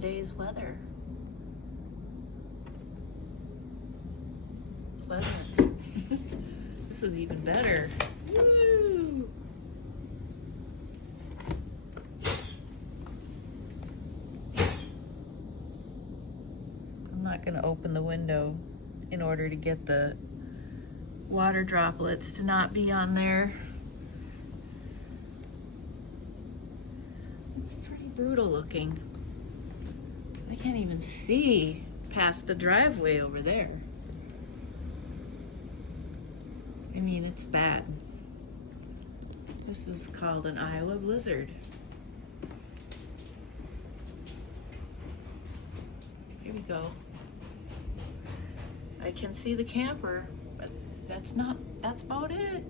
today's weather. Pleasant. This is even better. Woo! I'm not going to open the window in order to get the water droplets to not be on there. It's pretty brutal looking. I can't even see past the driveway over there. I mean, it's bad. This is called an Iowa blizzard. Here we go. I can see the camper, but that's about it.